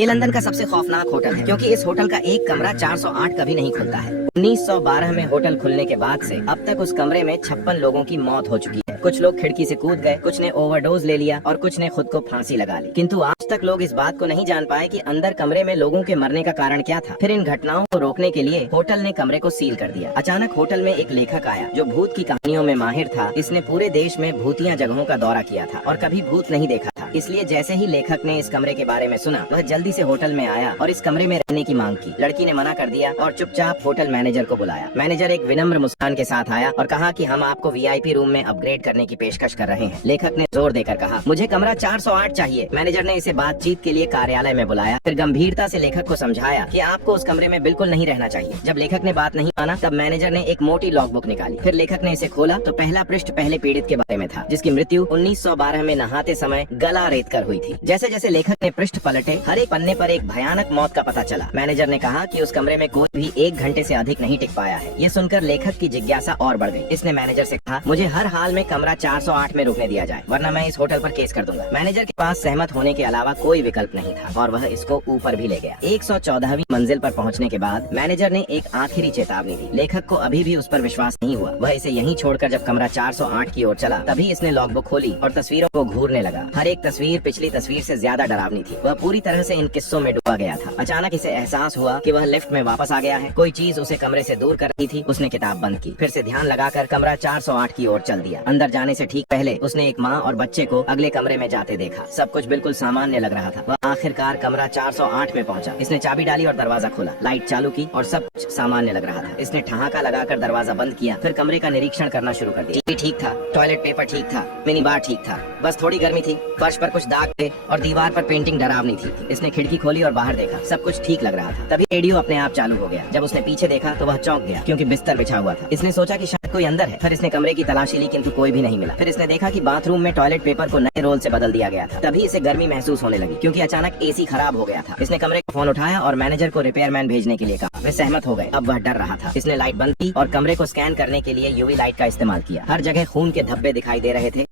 ये लंदन का सबसे खौफनाक होटल है क्योंकि इस होटल का एक कमरा 408 कभी नहीं खुलता है। 1912 में होटल खुलने के बाद से अब तक उस कमरे में 56 लोगों की मौत हो चुकी है। कुछ लोग खिड़की से कूद गए, कुछ ने ओवरडोज ले लिया और कुछ ने खुद को फांसी लगा ली। किंतु आज तक लोग इस बात को नहीं जान पाए कि अंदर कमरे में लोगों के मरने का कारण क्या था। फिर इन घटनाओं को रोकने के लिए होटल ने कमरे को सील कर दिया। अचानक होटल में एक लेखक आया जो भूत की कहानियों में माहिर था। इसने पूरे देश में भूतिया जगहों का दौरा किया था और कभी भूत नहीं देखा था। इसलिए जैसे ही लेखक ने इस कमरे के बारे में सुना, वह जल्दी से होटल में आया और इस कमरे में रहने की मांग की। लड़की ने मना कर दिया और चुपचाप होटल मैनेजर को बुलाया। मैनेजर एक विनम्र मुस्कान के साथ आया और कहा कि हम आपको वीआईपी रूम में अपग्रेड करने की पेशकश कर रहे हैं। लेखक ने जोर देकर कहा, मुझे कमरा 408 चाहिए। मैनेजर ने इसे बातचीत के लिए कार्यालय में बुलाया, फिर गंभीरता से लेखक को समझाया कि आपको उस कमरे में बिल्कुल नहीं रहना चाहिए। जब लेखक ने बात नहीं माना, तब मैनेजर ने एक मोटी लॉग बुक निकाली। फिर लेखक ने इसे खोला तो पहला पृष्ठ पहले पीड़ित के बारे में था, जिसकी मृत्यु 1912 में नहाते समय गला रेत कर हुई थी। जैसे जैसे लेखक ने पृष्ठ पलटे, हर एक पन्ने पर एक भयानक मौत का पता चला। मैनेजर ने कहा कि उस कमरे में कोई भी 1 घंटे से अधिक नहीं टिक पाया है। यह सुनकर लेखक की जिज्ञासा और बढ़ गई। इसने मैनेजर से कहा, मुझे हर हाल में कमरा 408 में रुकने दिया जाए, वरना मैं इस होटल पर केस कर दूंगा। मैनेजर के पास सहमत होने के अलावा कोई विकल्प नहीं था और वह इसको ऊपर भी ले गया। 114वीं मंजिल पर पहुंचने के बाद मैनेजर ने एक आखिरी चेतावनी दी। लेखक को अभी भी उस पर विश्वास नहीं हुआ। वह इसे यहीं छोड़कर जब कमरा 408 की ओर चला, तभी इसने लॉगबुक खोली और तस्वीरों को घूरने लगा। हर एक तस्वीर पिछली तस्वीर से ज्यादा डरावनी थी। वह पूरी तरह से इन किस्सों में डूबा गया था। अचानक इसे एहसास हुआ कि वह लिफ्ट में वापस आ गया है। कोई चीज उसे कमरे से दूर कर रही थी। उसने किताब बंद की, फिर से ध्यान लगाकर कमरा 408 की ओर चल दिया। अंदर जाने से ठीक पहले उसने एक माँ और बच्चे को अगले कमरे में जाते देखा। सब कुछ बिल्कुल सामान्य लग रहा था। वह आखिरकार कमरा 408 में पहुंचा। इसने चाबी डाली और दरवाजा खोला, लाइट चालू की और सब कुछ सामान्य लग रहा था। इसने ठहाका लगाकर दरवाजा बंद किया, फिर कमरे का निरीक्षण करना शुरू कर दिया। टीवी ठीक था, टॉयलेट पेपर ठीक था, मिनी बार ठीक था, बस थोड़ी गर्मी थी। फर्श पर कुछ दाग थे और दीवार पर पेंटिंग डरावनी थी। इसने खिड़की खोली और बाहर देखा, सब कुछ ठीक लग रहा था। तभी रेडियो अपने आप चालू हो गया। जब उसने पीछे देखा तो वह चौंक गया क्योंकि बिस्तर बिछा हुआ था। इसने सोचा कि शायद कोई अंदर है। फिर इसने कमरे की तलाशी ली किंतु कोई भी नहीं मिला। फिर इसने देखा कि बाथरूम में टॉयलेट पेपर को नए रोल से बदल दिया गया था। तभी इसे गर्मी महसूस होने लगी क्योंकि अचानक एसी खराब हो गया था। इसने कमरे का फोन उठाया और मैनेजर को रिपेयरमैन भेजने के लिए कहा। वे सहमत हो गए। अब वह डर रहा था। इसने लाइट बंद की और कमरे को स्कैन करने के लिए यूवी लाइट का इस्तेमाल किया। हर जगह खून के धब्बे दिखाई दे रहे थे।